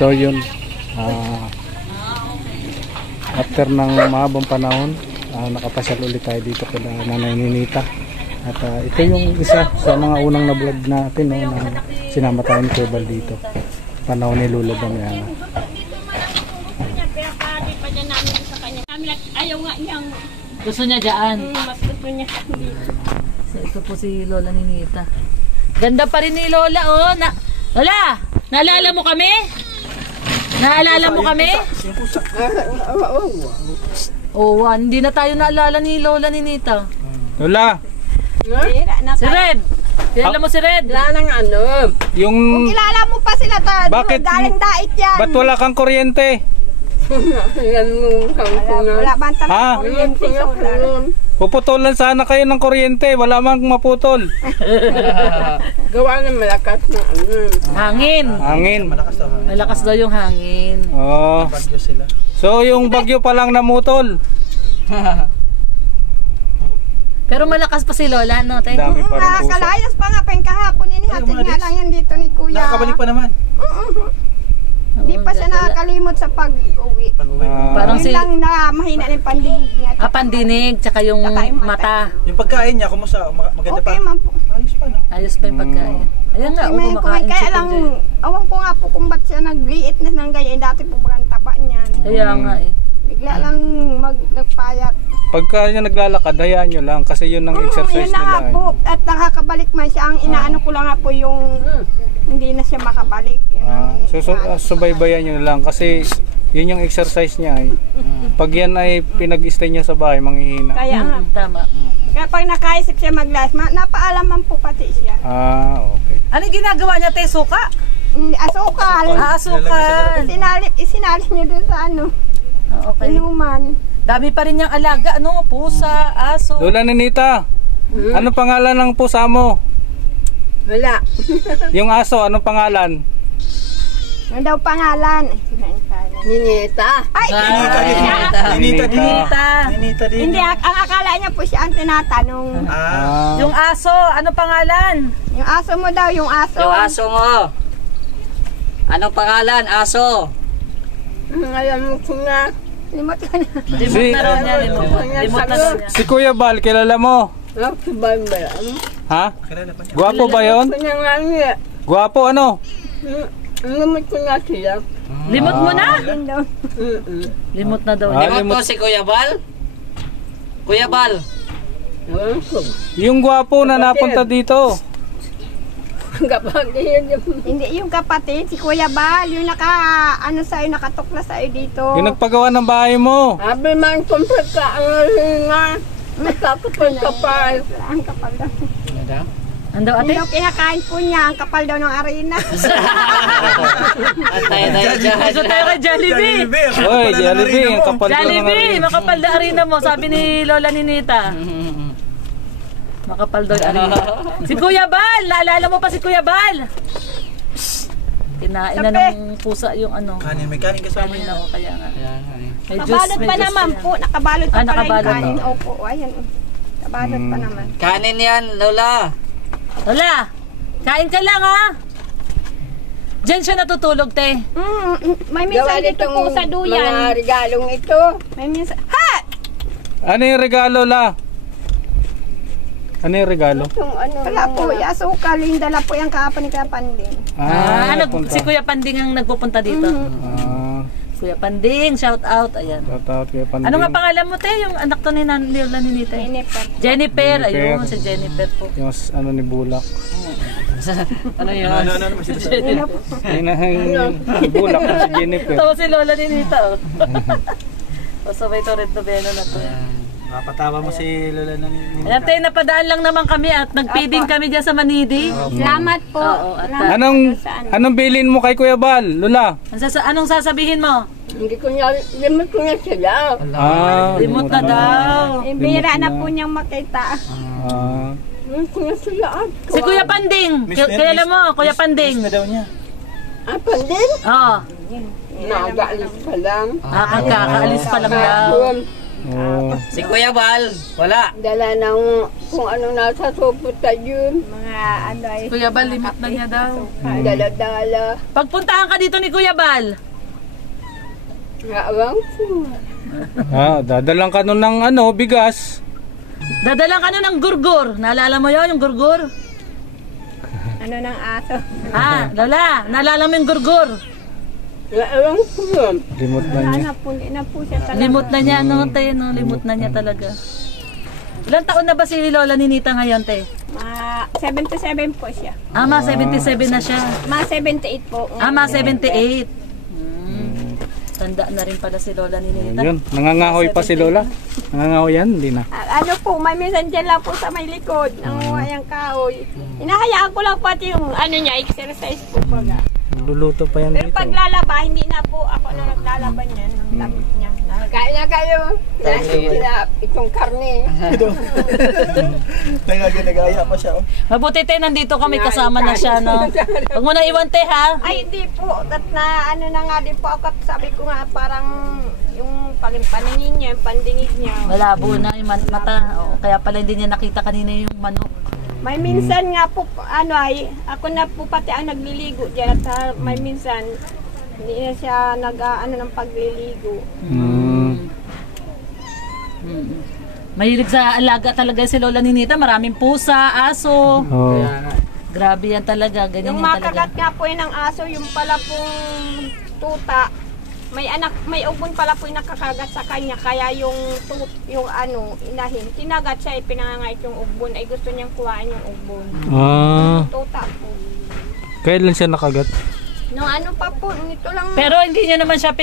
So yun, after ng mahabang panahon, nakapasyal ulit tayo dito kila Nanay Ninita. At ito yung isa sa mga unang na vlog natin, no, na sinama tayo ni Kuya Bal dito. Panahon ni Lula Damiana. Ayaw nga niyang. Gusto niya dyan. Mas gusto niya. So, ito po si Lola Ninita. Ganda pa rin ni Lola, oh. Lola, naalala mo kami? Naalala mo kami? Oh, hindi na tayo naalala ni Lola Ninita. Lola! Si Red! Kilala mo si Red? Wala nang ano. Yung... Kung kilala mo pa sila ta, bakit? galing dait yan. Ba't wala kang kuryente? Wala ba ang talagang kuryente solar? Puputulan sana kayo ng kuryente, wala mang maputol. Gawa ng malakas na ano. Hangin. Hangin. Malakas daw yung hangin. Oh. So yung bagyo pa lang namutol. Pero malakas pa si Lola, no? Te? Dami pa rin puso. Nakakalayas pa nga pa yung kahapon. Inihatid nga lang yan dito ni Kuya. Nakakabalik pa naman. Hindi pa siya nakakalimot sa pag-uwi. Parang Yun si... lang na mahina ng pandinig niya. pandinig, tsaka yung mata. Yung pagkain niya, kumusta? Maganda Okay pa? man po. Ayos pa, no? Ayos pa yung pagkain. Ayun nga, May kumakain kaya chicken lang, dyan. awan ko nga po kung ba't siya nag-iit na ng ganyan. Dati po ba ang taba niyan. Kaya nga eh. Bigla lang nagpayat. Pagka niya naglalakad, hayaan nyo lang kasi yun ang exercise Yun na nga nila. po. At nakakabalik man siya. Ang inaano ko lang nga po yung hindi na siya makabalik. Yun ang Subaybayan nyo lang kasi yun yung exercise niya. Pag yan ay pinag-stay niya sa bahay, manghihina. Kaya nga. Tama. Kaya pag nakaisip siya mag-last, napaalaman po pati siya. Okay. Ano ginagawa niya, te? Suka? Asukal. Asukal. Isinalip niyo dun sa ano. Okay. Inuman. Dami pa rin niyang alaga, ano? Pusa, aso. Lola Ninita, ano pangalan ng pusa mo? Wala. Yung aso, anong pangalan? Ano daw pangalan? Ninita. Ay! Ninita din. Hindi, ang akala niya po siya ang tinatanong. Yung aso, ano pangalan? Yung aso mo daw, yung aso. Yung aso mo. Anong pangalan? Aso. Alam mo ko na. Limot ko na. Limot na raw niya, limot na raw niya. Si Kuya Bal, kilala mo? Ha? Gwapo ba yun? Gwapo ano? Limot ko na siya. Limot mo na? Limot na daw niya. Limot mo si Kuya Bal? Kuya Bal. Yung gwapo na napunta dito. Hindi, yung kapatid, si Kuya Bal, yung nakatukla sa'yo dito. Yung nagpagawa ng bahay mo. Sabi man kung pagkaangalinga, magkakapal kapal. Ang kapal daw. Ano daw, ate? Yung kinakain po niya, ang kapal daw ng arena. Antay tayo dyan. Gusto tayo kay Jollibee. Oy, Jollibee, ang kapal daw ng Jollibee, arena. makapal na arena mo, sabi ni Lola Ninita. Makapal daw yung arena. Si Kuya Bal, naalala mo pa si Kuya Bal? Kinain na ng pusa yung ano. Kanin, may kanin kasama Kanina yan. o kaya nga. May juice, Nakabalot may pa juice naman yan. po, nakabalot pa pala yung nakabalot kanin. na. Opo, ayan. Nakabalot pa naman. Kanin yan, Lola. Lola, kain ka lang ha. Diyan siya natutulog, te. May minsan dito po sa duyan. Mga regalong ito. May minsan. Ha! Ano yung regalo, La? Ano yung regalo? Wala po, asukal. Yung dala po yung kahapon ni Kuya Panding. Si Kuya Panding ang nagpupunta dito. Kuya Panding, shout out. Ayan. Shout out Kuya Panding. Ano nga pangalan mo, te? Yung anak to ni Lola Ninita. Jennifer. Jennifer. Ayun, si Jennifer po. Yung ano ni Bulak. Ano yun? Ano, masita. Yung Bulak na si Jennifer. Tawa si Lola Ninita. O sabay to red novena na to. Mapatawa mo si Lola na Ninita. Ayan, te, napadaan lang naman kami at nagpiding kami dyan sa Manidi. Salamat po. Oo, at Anong bilin mo kay Kuya Bal, Lola? anong sasabihin mo? Hindi ko niya, limot ko niya sila. Limot na daw. Bira na po niyang makita. Limot ko niya sila. Si Kuya Panding. Kilala mo, Kuya Panding. Miss na daw niya. Panding? Oo. Nagaalis pa lang. Kakaalis pa lang daw. Oh. Si Kuya Bal, wala. Dala ng kung ano nasa soputan yun. Mga ano ay... Kuya Bal, limot na niya daw. Dala-dala. Pagpuntahan ka dito ni Kuya Bal. Ngawang po. Dadalang ka nun ng bigas. Dadalang ka nun ng gurgur. Naalala mo yon yung gurgur? Ano ng aso? Lola, naalala mo yung gurgur? Ngawang po. Limot na niya. Hindi na po siya talaga. Limot na niya, no, te, no? Limot na niya talaga. Ilang taon na ba si Lola Ninita ngayon, te? 77 po siya. Ma 77 na siya. 78 po. Ma 78. Tanda na rin pala si Lola Ninita. Yun, nangangahoy pa si Lola. Nangangahoy yan, hindi na. Ano po, may minsan dyan lang po sa may likod ng wayang kahoy. Hinahayaan ko lang pati yung ano niya, exercise po baga. Luluto pa yan Pero dito. pag lalaba, hindi na po ako na naglalaban yan ng damit niya. Kaya na kayo. Itong karne. Nagagaya pa siya. Mabuti, te, nandito kami, kasama na siya, no? Huwag mo na iwan, te, ha? Ay, hindi po. At na ano na nga din po ako. Sabi ko nga parang yung paningin niya, yung pandingig niya. Malabo na yung mata. O, kaya pala hindi niya nakita kanina yung manok. May minsan nga po, ano ay, ako na po pati ang nagliligo dyan. At may minsan, hindi na siya nag-ano ng pagliligo. Mahilig sa alaga talaga si Lola Ninita. Maraming pusa, aso. Oh. Grabe yan talaga. Ganyan Yung yan talaga. makagat nga po yun ng aso, yung pala pong tuta, may ugbon pala po yung nakakagat sa kanya, kaya yung inahin, kinagat siya, pinangangait yung ugbon, ay gusto niyang kuhain yung ugbon. Tuta po. Kailan siya nakagat? No, ano pa po, ito lang. Pero hindi niya naman siya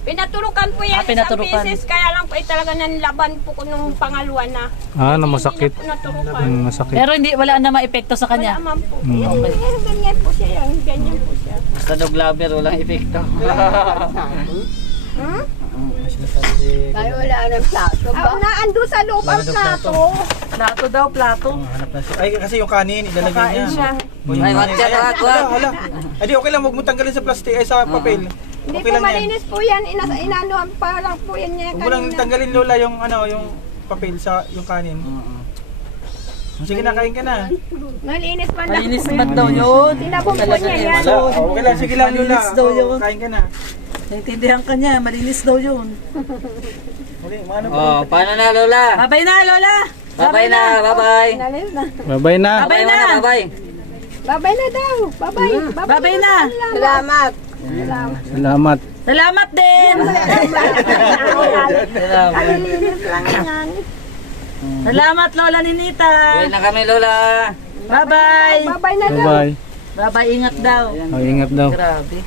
Pinaturukan po yan pinaturukan. isang beses, kaya lang po talaga nanlaban po ko nung pangalawa na. Na masakit. Hindi na po naturukan. Masakit. Pero hindi, wala na maepekto sa kanya. Wala man po. Ganyan po siya yan, ganyan po siya. Basta dog lover, walang epekto. Tayo wala ng plato ba? Naando sa loob ang plato. Plato daw, plato. Hanap na siya. Ay, kasi yung kanin, ilalagay niya. Ay, watcha na Hala. Ay, di okay lang, huwag mo tanggalin sa plastic, ay sa papel. Hindi Okay po lang yan. malinis po yan. Inanuhan pa lang po yan niya Huwag mo lang kanina. tanggalin, Lola, yung yung papel sa yung kanin. Sige na, kain ka na. Malinis man lang Malinis po man yan. daw yun. Tinapon po niya yan. Okay lang, sige lang, Lola. Malinis daw yun. Kain ka na. Naintindihan ka niya, malinis daw yun. Oh, paano na, Lola? Babay na, Lola! Babay na, babay. Malinis na. Bye-bye na. Babay na! Babay. Babay na daw. Babay. Babay na! Salamat. Salamat. Salamat din! Kalilinis lang yan. Salamat, Lola Ninita! Uwi na kami, Lola. Bye-bye! Babay na daw. Bye-bye. Bye-bye, ingat daw. Ingat daw. Grabe.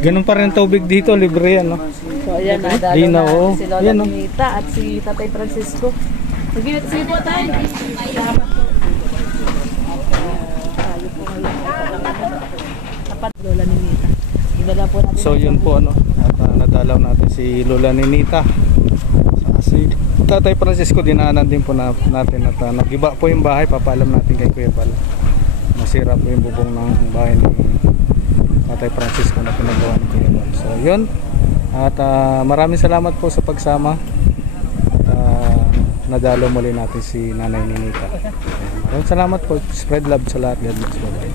Ganun pa rin tubig dito, libre yan, no? So, ayan, nadalo Linaw, na oh. si Lola Ayan, oh. Ninita at si Tatay Francisco. Sige po tayo. Salamat po. Tapat Lola Ninita. Idala po natin. So yun po at nadalaw natin si Lola Ninita. Si Tatay Francisco dinaanan din po natin at nagiba po yung bahay. Papaalam natin kay Kuya Bal. Masira po yung bubong ng bahay ni Tatay Francisco na pinagawa ni Kuya Bal. So yun. At maraming salamat po sa pagsama. At nadalo muli natin si Nanay Ninita. Maraming salamat po. Spread love sa lahat. God bless. Bye-bye.